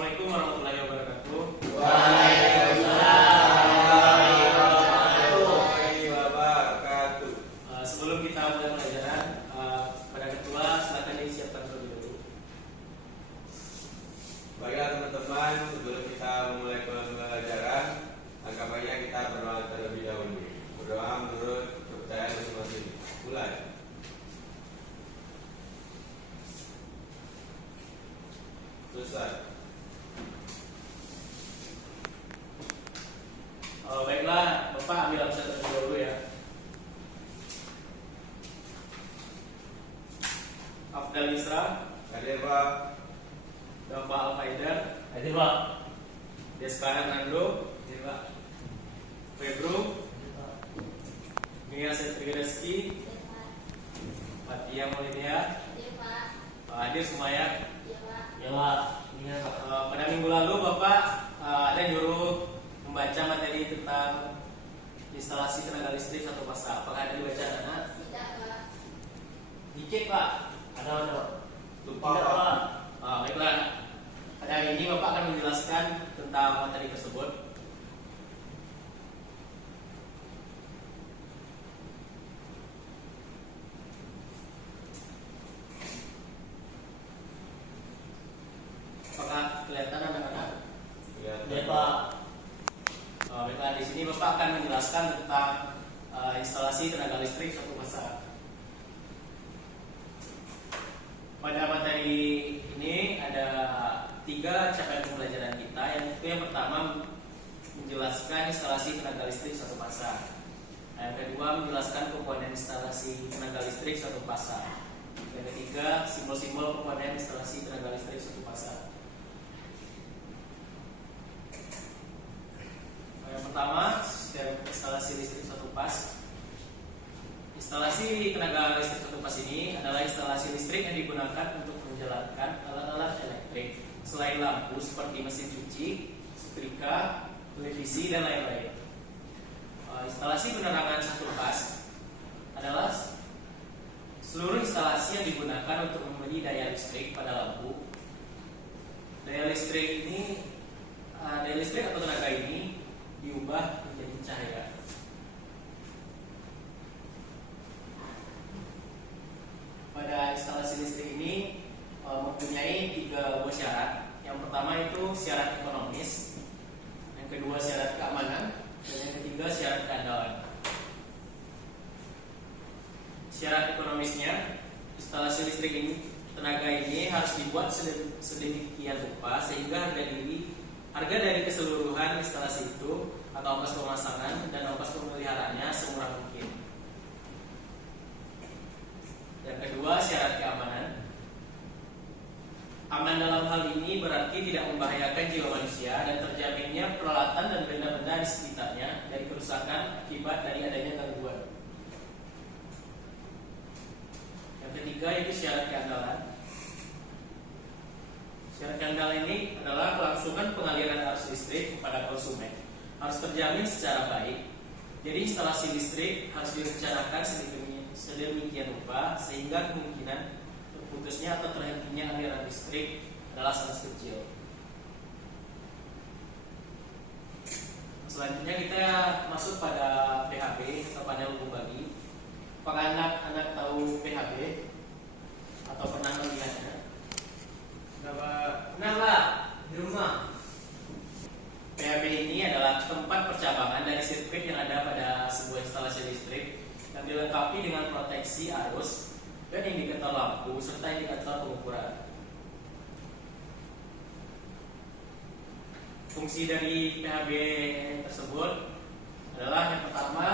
Assalamualaikum warahmatullahi wabarakatuh. Waalaikumsalam warahmatullahi wabarakatuh. Sebelum kita mulai pelajaran, pada ketua silakan disiapkan terlebih dahulu. Baiklah teman-teman, sebelum kita memulai pelajaran, langkah baiknya kita berdoa terlebih dahulu. Berdoa menurut kepercayaan masing-masing. Mulai. Selesai. Baiklah, Bapak ambil absen terlebih dahulu ya. Afdal Isra, Hadir Pak. Dafa Al-Faidar, Hadir Pak. Deskara Nando, Febro, Mia Setrigedeski, Fatia Maulidia, Pak Hadir semuanya. Ya Pak. Pada minggu lalu Bapak ada nyuruh membaca materi tentang instalasi tenaga listrik satu fasa. Apakah ada dibaca anak? Tidak, Pak. Dikit Pak. Ada. Lupa Tidak Pak. Pak. Baiklah. Pada hari ini Bapak akan menjelaskan tentang materi tersebut. Apakah kelihatan anak-anak? Ya Pak. Baiklah, di sini Bapak akan menjelaskan tentang instalasi tenaga listrik satu fasa. Pada materi ini ada 3 capaian pembelajaran kita. Yang pertama menjelaskan instalasi tenaga listrik satu fasa. Yang kedua menjelaskan komponen instalasi tenaga listrik satu fasa. Yang ketiga simbol-simbol komponen instalasi tenaga listrik satu fasa. Yang pertama, sistem instalasi listrik satu fas. Instalasi tenaga listrik satu fas ini adalah instalasi listrik yang digunakan untuk menjalankan alat-alat elektrik selain lampu seperti mesin cuci, setrika, televisi, dan lain-lain. Instalasi penerangan satu fas adalah seluruh instalasi yang digunakan untuk memberi daya listrik pada lampu. Daya listrik atau tenaga ini diubah menjadi cahaya. Pada instalasi listrik ini mempunyai 3 buah syarat. Yang pertama itu syarat ekonomis, yang kedua syarat keamanan, dan yang ketiga syarat keandalan. Syarat ekonomisnya, instalasi listrik ini, tenaga ini harus dibuat sedemikian rupa sehingga harga dari keseluruhan instalasi itu atau ongkos pemasangan dan ongkos pemeliharaannya semurah mungkin. Yang kedua, syarat keamanan. Aman dalam hal ini berarti tidak membahayakan jiwa manusia dan terjaminnya peralatan dan benda-benda di sekitarnya dari kerusakan akibat dari adanya gangguan. Yang ketiga itu syarat keandalan. Syarat keandalan ini adalah kelangsungan pengaliran arus listrik kepada konsumen harus terjamin secara baik. Jadi instalasi listrik harus direncanakan sedemikian rupa sehingga kemungkinan terputusnya atau terhentinya aliran listrik adalah sangat kecil. Selanjutnya kita masuk pada PHB atau panel pembagi. Apakah anak-anak tahu PHB atau pernah melihatnya? Benar lah, di rumah. PHB ini adalah tempat percabangan dari sirkuit yang ada pada sebuah instalasi listrik yang dilengkapi dengan proteksi arus dan indikator lampu serta indikator pengukuran. Fungsi dari PHB tersebut adalah yang pertama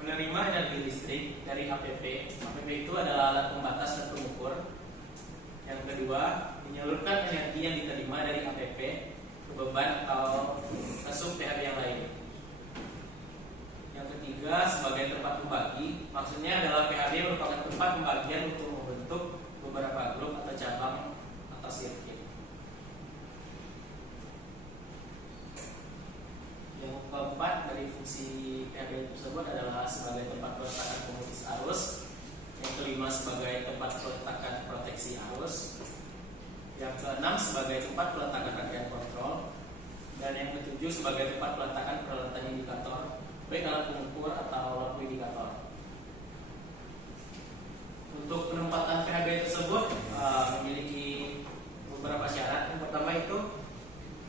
menerima energi listrik dari APP. APP itu adalah alat pembatas dan pengukur. Yang kedua, menyalurkan energi yang diterima dari APP ke beban atau ke sub PHB yang lain. Yang ketiga, sebagai tempat pembagi, maksudnya adalah PHB merupakan tempat pembagian untuk membentuk beberapa grup atau cabang atau sirkuit. Yang keempat dari fungsi PHB tersebut adalah sebagai tempat peletakan pemutus arus. Yang kelima sebagai tempat peletakan proteksi arus. Yang keenam sebagai tempat peletakan rangkaian kontrol, dan yang ketujuh sebagai tempat peletakan peralatan indikator, baik alat pengukur atau lampu indikator. Untuk penempatan PHB tersebut memiliki beberapa syarat. Yang pertama itu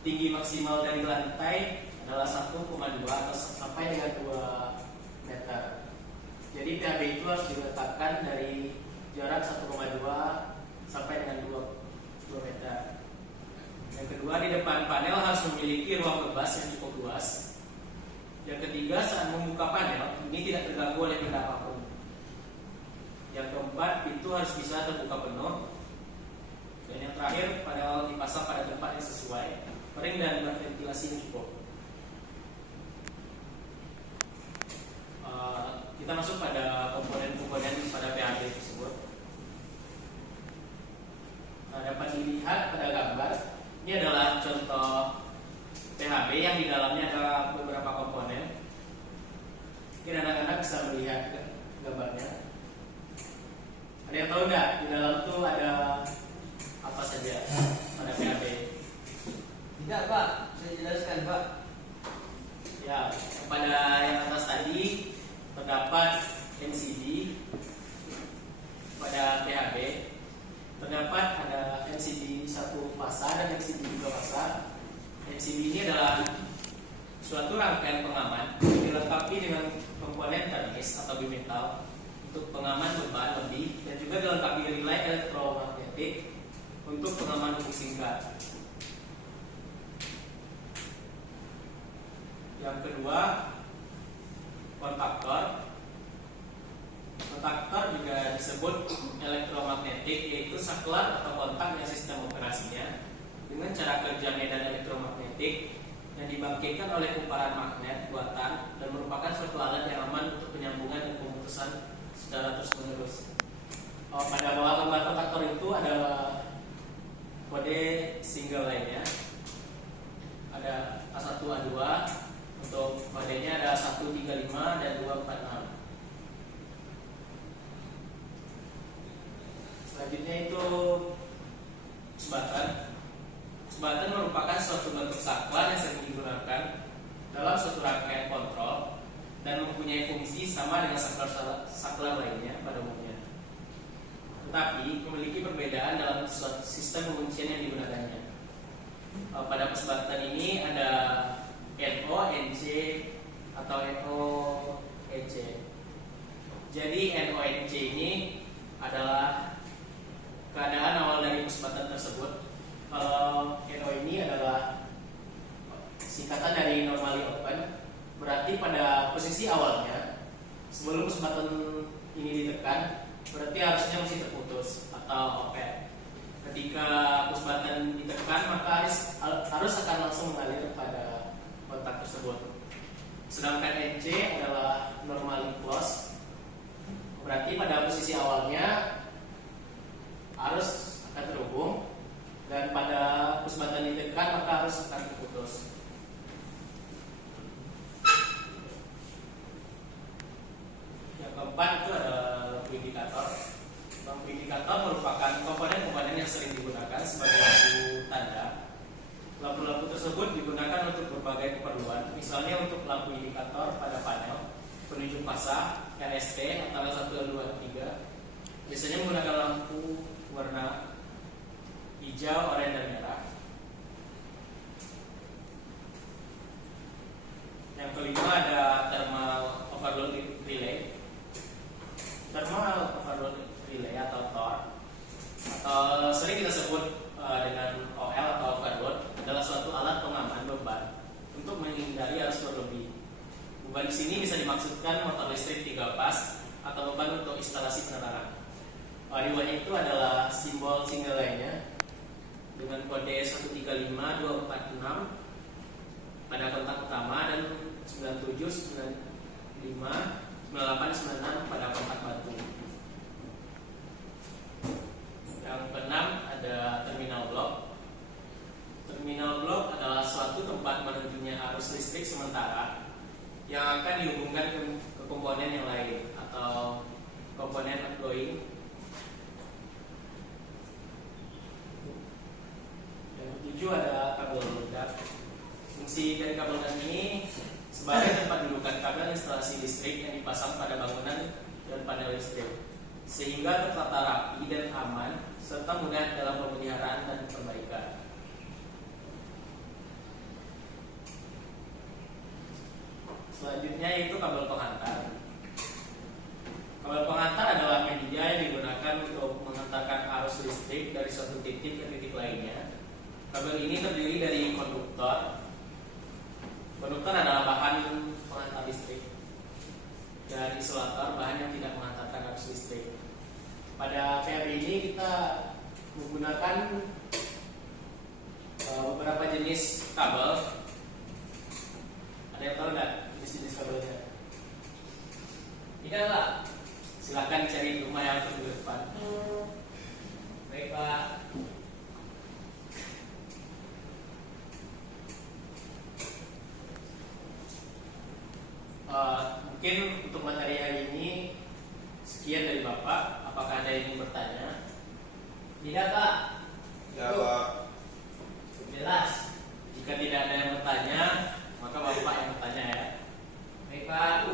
tinggi maksimal dari lantai adalah 1,2 atau sampai dengan 2 meter. Jadi PHB itu harus diletakkan dari jarak 1,2 sampai dengan 2 meter. Yang kedua, di depan panel harus memiliki ruang bebas yang cukup luas. Yang ketiga, saat membuka panel ini tidak terganggu oleh benda apapun. Yang keempat, pintu harus bisa terbuka penuh. Dan yang terakhir, panel dipasang pada tempat yang sesuai, kering dan berventilasi yang cukup. Kita masuk pada komponen-komponen pada PHB tersebut. Nah, dapat dilihat pada gambar. Ini adalah contoh PHB yang di dalamnya ada beberapa komponen. Mungkin anak-anak bisa melihat gambarnya. Ada yang tahu nggak di dalam itu ada apa saja pada PHB? Tidak, Pak. Saya jelaskan, Pak. Ya, pada yang atas tadi terdapat MCB. Pada PHB terdapat ada MCB 1 fasa dan MCB 2 fasa. MCB ini adalah suatu rangkaian pengaman yang dilengkapi dengan komponen termis atau bimetal untuk pengaman beban lebih, dan juga dilengkapi relay elektromagnetik untuk pengaman hubung singkat. Yang kedua, kontaktor. Kontaktor juga disebut elektromagnetik, yaitu saklar atau kontak dengan sistem operasinya dengan cara kerja medan elektromagnetik yang dibangkitkan oleh kumparan magnet buatan dan merupakan suatu alat yang aman untuk penyambungan dan pemutusan secara terus-menerus. Pada bawah gambar kontaktor itu ada kode single line-nya. Ada A1, A2. Untuk kodenya ada 135 dan 246. Selanjutnya itu sebatan. Sebatan merupakan suatu bentuk saklar yang sering digunakan dalam suatu rangkaian kontrol dan mempunyai fungsi sama dengan saklar lainnya pada umumnya, tetapi memiliki perbedaan dalam sistem penguncian yang digunakannya. Pada persebatan ini ada NO, NC atau NO, NC. Jadi NO, NC ini adalah keadaan awal dari persebatan tersebut. Kalau NO ini adalah singkatan dari normally open, berarti pada posisi awalnya sebelum persebatan ini ditekan, berarti harusnya masih terputus atau open. Ketika persebatan ditekan, maka harus akan langsung mengalir pada kontak tersebut. Sedangkan NC adalah normally close, berarti pada posisi awalnya arus akan terhubung, dan pada persebatan ditekan maka arus akan terputus. Yang keempat itu ada lampu indikator. Lampu indikator merupakan komponen-komponen yang sering digunakan sebagai lampu tanda. Lampu-lampu tersebut digunakan untuk berbagai keperluan, misalnya untuk lampu indikator pada panel, penunjuk fasa, RST antara 1, 2, 3. Biasanya menggunakan lampu warna hijau, oranye, dan merah. Yang kelima ada thermal overload relay. Thermal overload relay atau TOR, atau sering kita sebut dengan OL atau overload, adalah suatu alat pengaman beban untuk menghindari arus berlebih. Beban di sini bisa dimaksudkan motor listrik 3 pas atau beban untuk instalasi penerangan. Di bawahnya itu adalah simbol single line-nya dengan kode 135246 pada kontak utama dan 97, 95, 98, 96 pada kontak batu. Yang keenam ada terminal blok. Terminal blok adalah suatu tempat menentunya arus listrik sementara yang akan dihubungkan ke komponen yang lain atau komponen outgoing. 7 ada kabel dak. Fungsi dari kabel dak ini sebagai tempat dudukan kabel instalasi listrik yang dipasang pada bangunan dan panel listrik, sehingga tertata rapi dan aman serta mudah dalam pemeliharaan dan perbaikan. Selanjutnya yaitu kabel penghantar. Kabel penghantar adalah media yang digunakan untuk menghantarkan arus listrik dari suatu titik ke titik lainnya. Kabel ini terdiri dari konduktor. Konduktor adalah bahan penghantar listrik, dan isolator bahan yang tidak menghantarkan arus listrik. Pada PRB ini kita menggunakan beberapa jenis kabel. Ada yang tahu nggak jenis kabelnya? Tidak Pak. Silahkan cari di rumah yang di depan. Baik Pak. Mungkin untuk materi hari ini sekian dari Bapak. Apakah ada yang ingin bertanya? Tidak Pak. Jawab. Jelas. Jika tidak ada yang bertanya, maka Bapak yang bertanya ya. Baik Pak.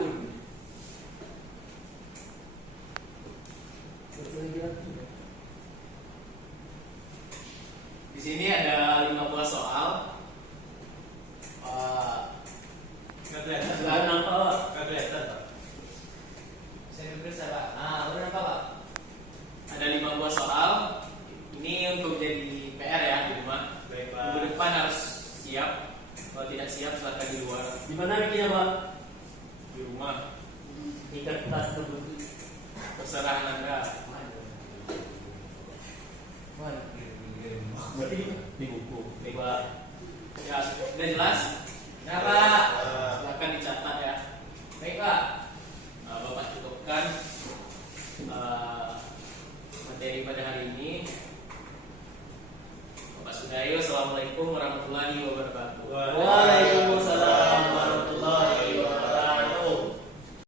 Di sini ada 5 buah soal. Silakan nampak Pak. Saya berperiksa Pak. Udah nampak Pak? Ada 5 buah soal. Ini untuk jadi PR ya di rumah. Baik Minggu depan harus siap. Kalau tidak siap silakan di luar. Di mana bikinnya Pak? Di rumah. Di kertas tersebut. Terserah Anda. Berarti di buku. Baik Pak. Ya, sudah jelas? Nah Pak. Silakan dicatat ya. Baik Pak. Bapak cukupkan materi pada hari ini. Bapak Sudayo, assalamualaikum warahmatullahi wabarakatuh.